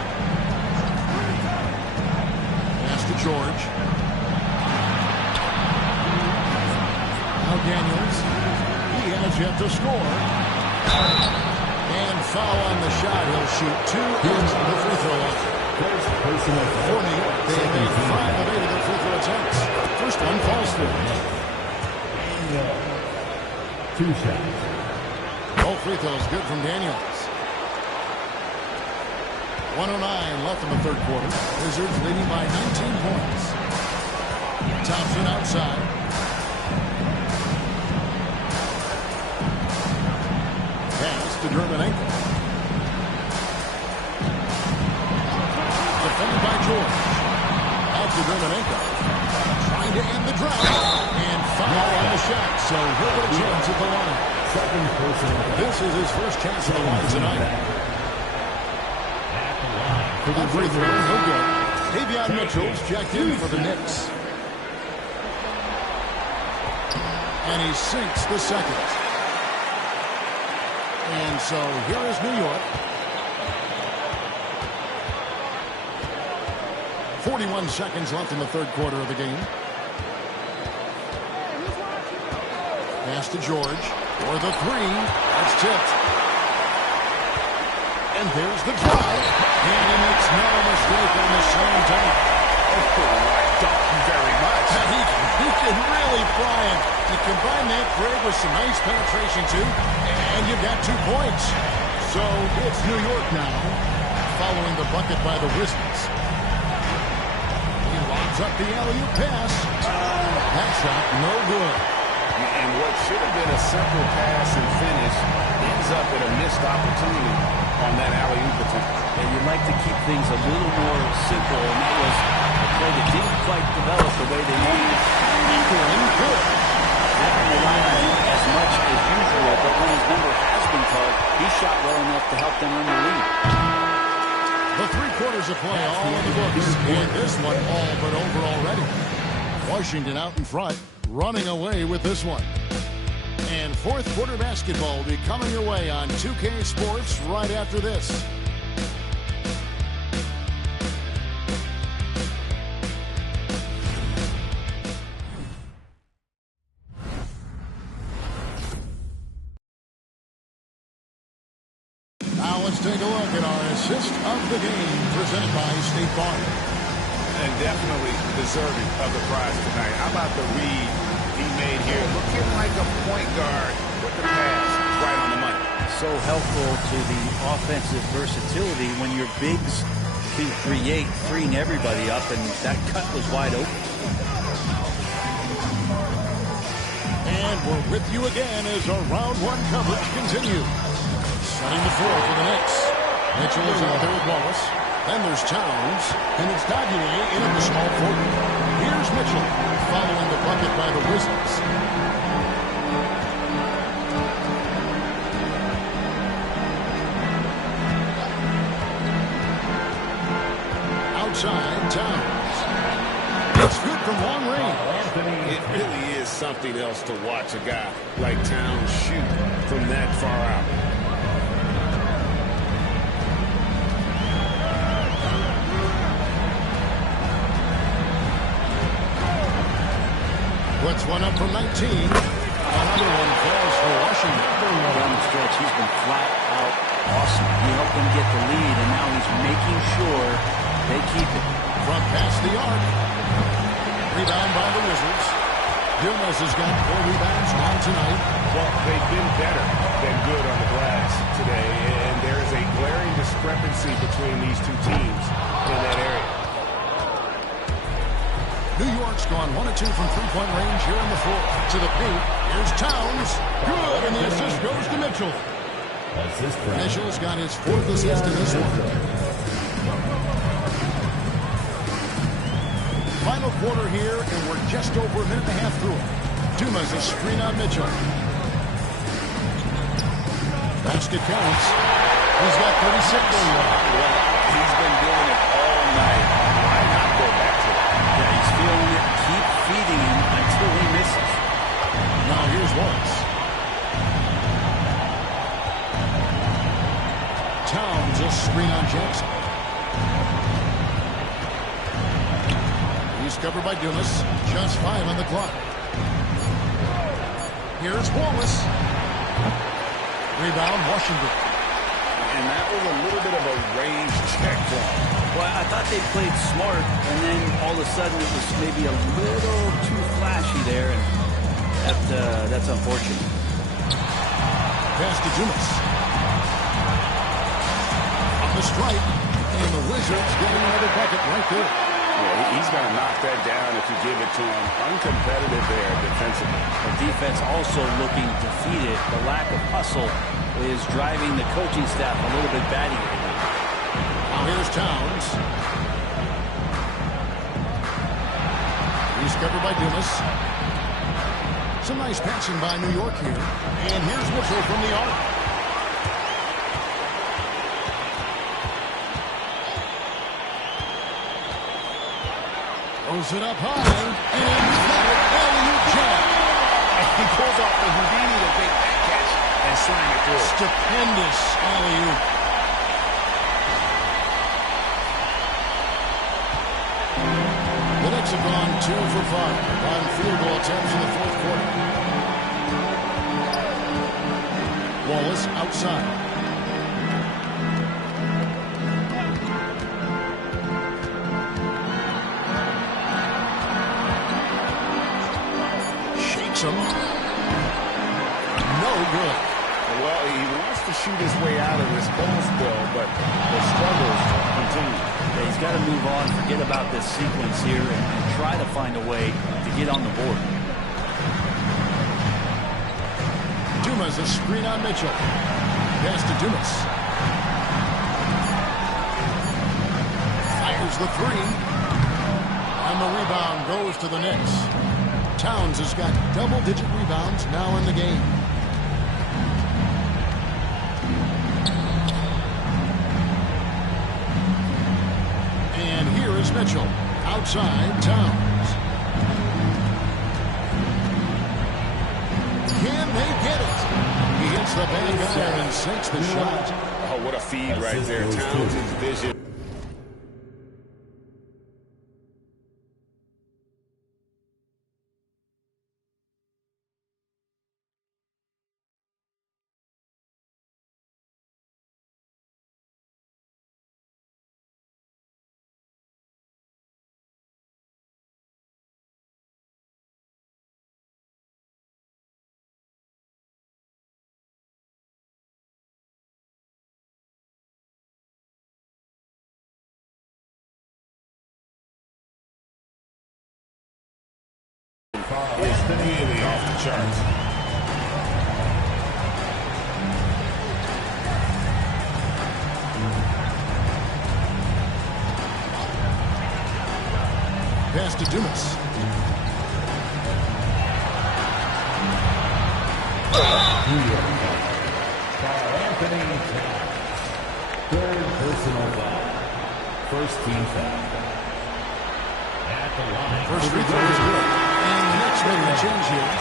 Pass to George. Now Daniels. He has yet to score. And foul on the shot. He'll shoot 2 into the free throw line. For New York, they have made 5 of 8 of their free throw attempts. First one falls through. 2 shots. Both free throws good from Daniels. 109 left in the third quarter. Wizards leading by 19 points. Thompson outside. Pass to Germanenko. Defended by George. Out to Germanenko. Trying to end the drought. And foul on the shot. So he'll get a chance at the line. Second personal. This is his first chance at the line tonight. At the line for the That free throw, Wizards. no good. Davion Mitchell's checked in for the Knicks. And he sinks the second. And so here is New York. 41 seconds left in the third quarter of the game. Pass to George for the three. That's tipped. And there's the drive. And he makes no mistake on the slam dunk. Very much. He can really fly him. You combine that grade with some nice penetration too, and you've got 2 points. So it's New York now, following the bucket by the Wizards. He lobs up the alley-oop pass. That shot, no good. And what should have been a simple pass and finish ends up with a missed opportunity on that alley-oop attempt. And you'd like to keep things a little more simple, and that was a play that didn't quite develop the way they wanted. Good. They haven't relied on him as much as usual, but when his number has been called, he shot well enough to help them earn the lead. The 3 quarters of play all in the books, and this one all but over already. Washington out in front, running away with this one. And fourth quarter basketball will be coming your way on 2K Sports right after this. Now let's take a look at our assist of the game presented by State Farm. And definitely deserving of the prize tonight. How about the read he made here? Looking like a point guard with the pass right on the money. So helpful to the offensive versatility when your bigs can create, freeing everybody up, and that cut was wide open. And we're with you again as our round one coverage continues. Setting the floor for the Knicks. Mitchell is out there with Wallace. Then there's Towns, and it's Daguerre in at the small forward. Here's Mitchell, following the bucket by the Wizards. Outside, Towns. It's good from long range. It really is something else to watch a guy like Towns shoot from that far out. Puts one up from 19. Another one falls for Washington. Down the stretch, he's been flat out awesome. He helped them get the lead, and now he's making sure they keep it. From past the arc. Rebound by the Wizards. Dumas has got 4 rebounds now tonight. Well, they've been better than good on the glass today, and there's a glaring discrepancy between these two teams in that area. New York's gone 1 of 2 from three-point range here in the fourth. To the paint. Here's Towns. Good, and the assist goes to Mitchell. Mitchell's got his 4th assist in this one. Final quarter here, and we're just over a minute and a half through it. Dumas a screen on Mitchell. Basket counts. He's got 36. Well, he's been doing it all night. Why not go back to it? Yeah, he's feeling it. Keep feeding him until he misses. Now here's Wallace. Towns a screen on Jackson. He's covered by Dumas. Just 5 on the clock. Here's Wallace. Rebound, Washington. And that was a little bit of a range check for him. Well, I thought they played smart, and then all of a sudden it was maybe a little too flashy there, and that's unfortunate. Pass to Dumas. On the strike, and the Wizards getting another bucket right there. Yeah, he's going to knock that down if you give it to him. Uncompetitive there defensively. The defense also looking defeated. The lack of hustle is driving the coaching staff a little bit batty. Now here's Towns. He's covered by Dumas. Some nice passing by New York here. And here's Mitchell from the arc. Throws it up high. And alley-oop jam. He pulls off the Houdini to make that catch and slam it through. Stupendous alley-oop. The Knicks have gone 2 for 5 on field goal attempts in the fourth quarter. Wallace outside. Shakes him. No good. Well, he wants to shoot his way out of this ball spill, but the struggles continue. Yeah, he's got to move on, forget about this sequence here, and try to find a way to get on the board. Dumas a screen on Mitchell. Pass to Dumas. Fires the 3. And the rebound goes to the Knicks. Towns has got double-digit rebounds now in the game. And here is Mitchell. Outside, Towns. the bad guy and sinks the shot. Oh, what a feed right there. Towns' vision. Is really off the charts. Pass to Dumas. Third personal foul. First team foul. At the line. First free throw is good. And the Knicks making a change here.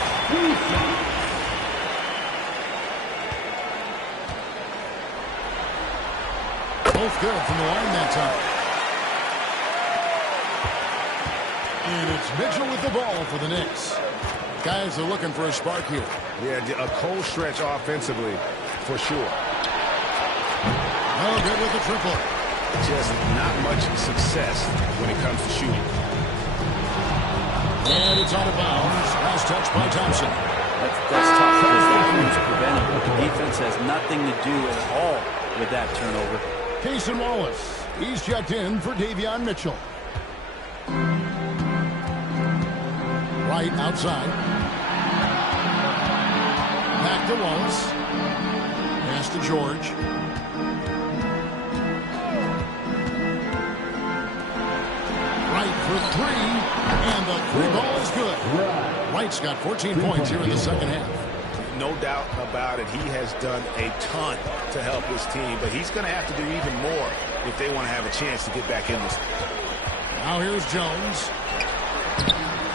Both good from the line that time. And it's Mitchell with the ball for the Knicks. Guys are looking for a spark here. Yeah, a cold stretch offensively, for sure. Oh, good with the triple. Just not much success when it comes to shooting. And it's out of bounds. Last touch by Thompson. That's tough because that one's prevented, but the defense has nothing to do at all with that turnover. Cason Wallace. He's checked in for Davion Mitchell. Right outside. Back to Wallace. Pass to George. Right for three. And the three ball is good. Wright's got 14 points here in the second half. No doubt about it. He has done a ton to help his team, but he's going to have to do even more if they want to have a chance to get back in this. Now here's Jones.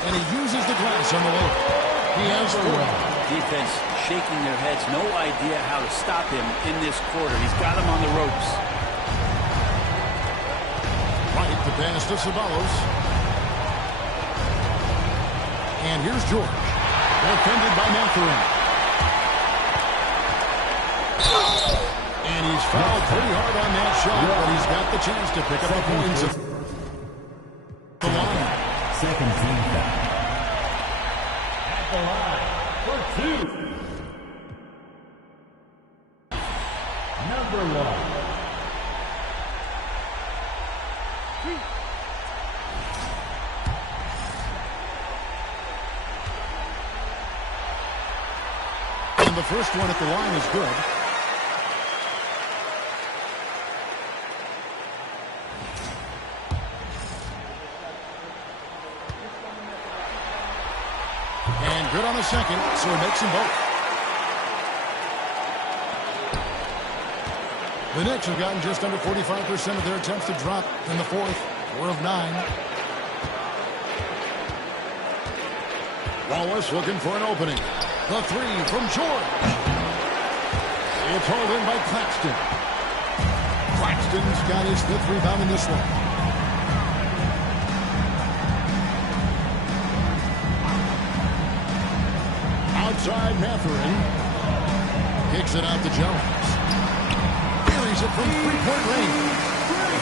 And he uses the glass on the way. He has four. Defense shaking their heads. No idea how to stop him in this quarter. He's got him on the ropes. Right, the pass to Ceballos. And here's George. Defended by Mathurin. And he's fouled pretty hard on that shot, but he's got the chance to pick up the points at the line. Second team foul. At the line for two. Number one. And the first one at the line is good. And good on the second, so he makes them both. The Knicks have gotten just under 45% of their attempts to drop in the fourth. 4 of 9. Wallace looking for an opening. The three from George. It's hauled in by Claxton. Claxton's got his 5th rebound in this one. Outside Mathurin. Kicks it out to Jones. Buries it from three-point range.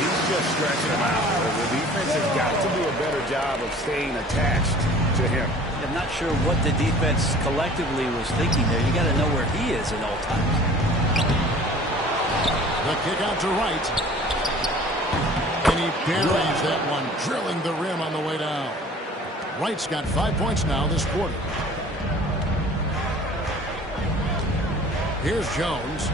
He's just stretching him out. The defense has got to do a better job of staying attached to him. I'm not sure what the defense collectively was thinking there. You got to know where he is at all times. The kick out to Wright. And he buries that one, drilling the rim on the way down. Wright's got 5 points now this quarter. Here's Jones.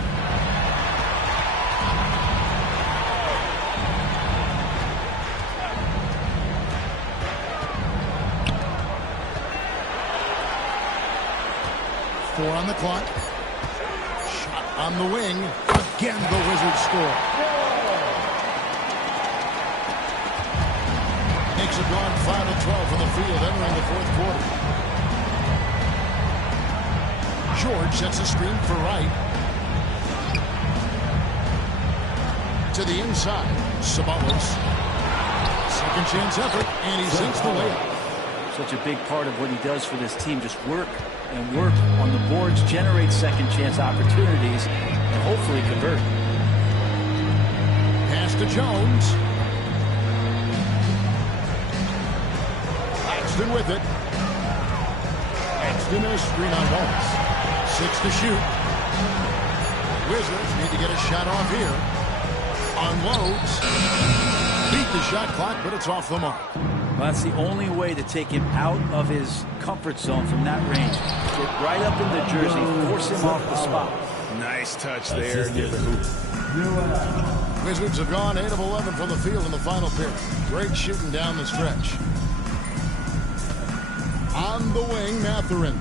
Four on the clock. Shot on the wing. Again, the Wizards score. Makes it gone 5 of 12 from the field entering the fourth quarter. George sets a screen for Wright. to the inside. Ceballos. Second chance effort, and he sinks the layup. Such a big part of what he does for this team. Just work and work on the boards, generate second chance opportunities, and hopefully convert. Pass to Jones. Paxton with it. Paxton a screen on Wallace. 6 to shoot. Wizards need to get a shot off here. Unloads. Beat the shot clock, but it's off the mark. Well, that's the only way to take him out of his comfort zone from that range. Get right up in the jersey, force him off the spot. Nice touch there near the hoop. Wizards have gone 8 of 11 from the field in the final period. Great shooting down the stretch. On the wing, Mathurin.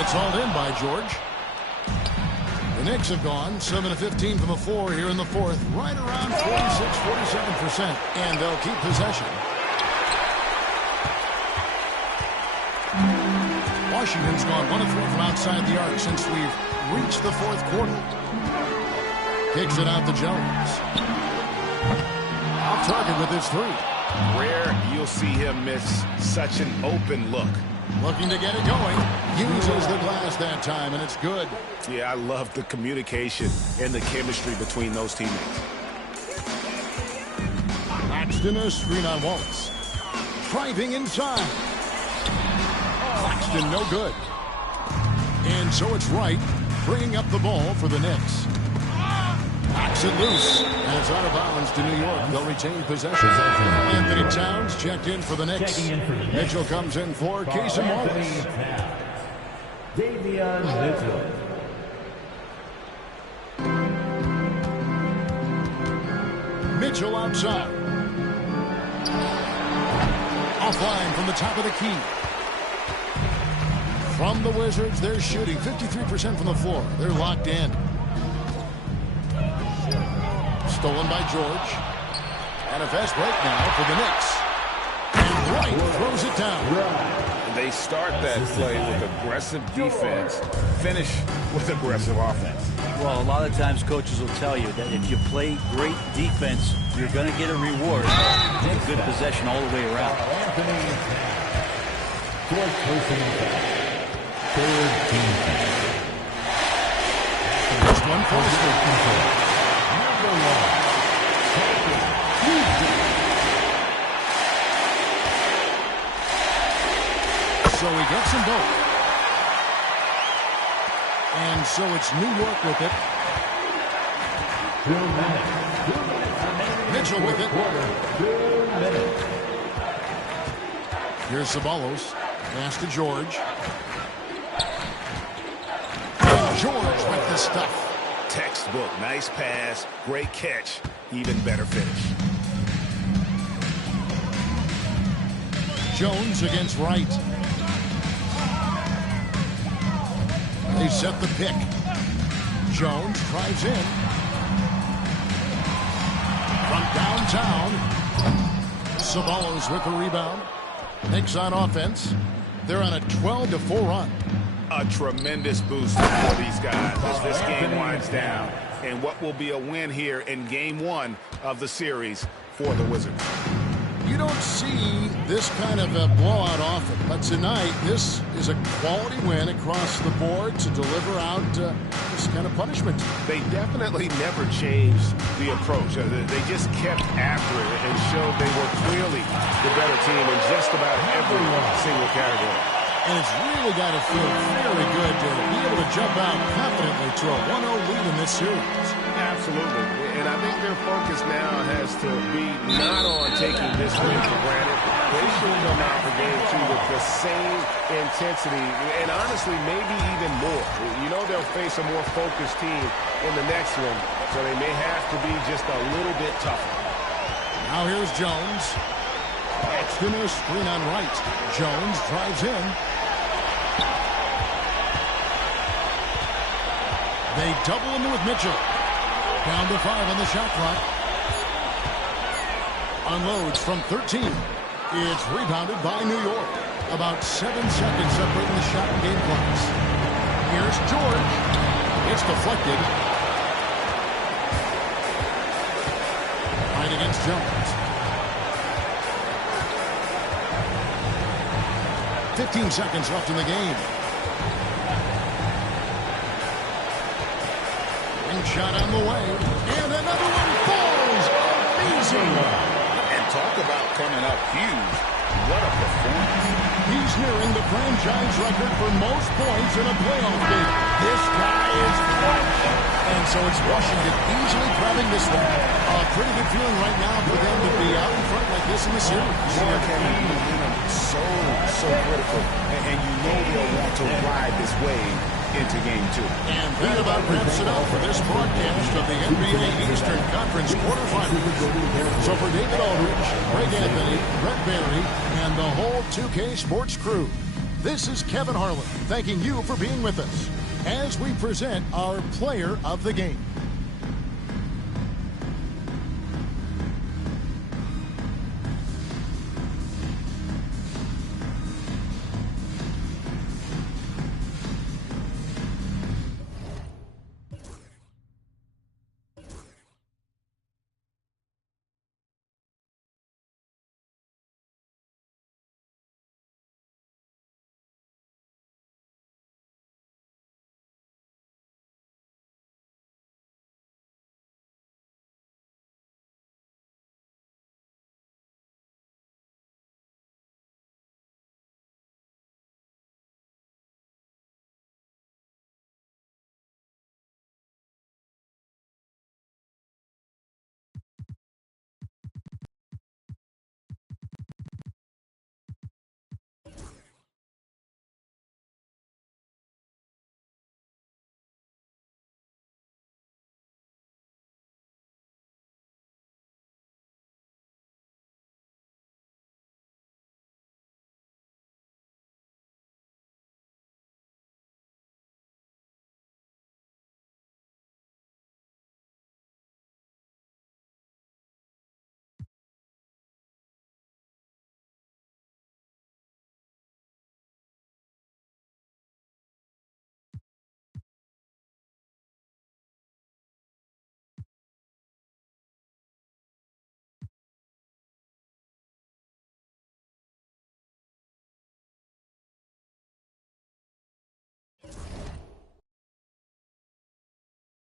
It's hauled in by George. The Knicks have gone 7 of 15 from the floor here in the fourth, right around 46-47%, and they'll keep possession. Washington's gone 1 of 3 from outside the arc since we've reached the fourth quarter. Kicks it out to Jones. Off target with his 3. Rare you'll see him miss such an open look. Looking to get it going. Uses the glass that time, and it's good. Yeah, I love the communication and the chemistry between those teammates. Claxton a screen on Wallace. Driving inside. Claxton no good. And so it's Wright bringing up the ball for the Knicks. Knocks it loose, and it's out of bounds to New York. They'll retain possession. Anthony Towns checked in for the Knicks. Mitchell comes in for Casey Wallace. Davion Mitchell. Mitchell outside. Offline from the top of the key. From the Wizards, they're shooting 53% from the floor. They're locked in. Stolen by George. And a fast break now for the Knicks. And Wright throws it down. They start that play with aggressive defense, finish with aggressive offense. Well, a lot of times coaches will tell you that if you play great defense, you're going to get a reward. Get a good possession all the way around. Fourth personal foul. Third team foul. First one for the State. So he gets them both. And so it's New York with it. 2 minutes. Mitchell with it. 2 minutes. Here's Ceballos. Pass to George. And George with the stuff. Textbook, nice pass, great catch, even better finish. Jones against Wright. They set the pick. Jones drives in. From downtown. Ceballos with the rebound. Knicks on offense. They're on a 12-4 run. A tremendous boost for these guys as this game winds down. And what will be a win here in Game 1 of the series for the Wizards. You don't see this kind of a blowout often, but tonight this is a quality win across the board to deliver out this kind of punishment. They definitely never changed the approach. They just kept after it and showed they were clearly the better team in just about every single category. And it's really got to feel very good to be able to jump out confidently to a 1-0 lead in this series. Absolutely. And I think their focus now has to be not on taking this win for granted. They should come out for Game 2 with the same intensity and honestly maybe even more. You know they'll face a more focused team in the next one, so they may have to be just a little bit tougher. Now here's Jones. Paxton a screen on Wright. Jones drives in. They double into with Mitchell. Down to 5 on the shot clock. Unloads from 13. It's rebounded by New York. About 7 seconds separating the shot and game clocks. Here's George. It's deflected. Right against Jones. 15 seconds left in the game. Ring shot on the way. And another one falls. Amazing. And talk about coming up huge. What a performance. He's nearing the franchise record for most points in a playoff game. This guy is clutch. And so it's Washington easily grabbing this one. A pretty good feeling right now for them to be out in front like this in the series. Mark, so critical. And you know they'll want to ride this wave into game 2. And that about wraps it up for this broadcast of the NBA Eastern Conference quarterfinals. So for David Aldridge, Greg Anthony, Brett Barry, and the whole 2K Sports crew, this is Kevin Harlan thanking you for being with us as we present our player of the game.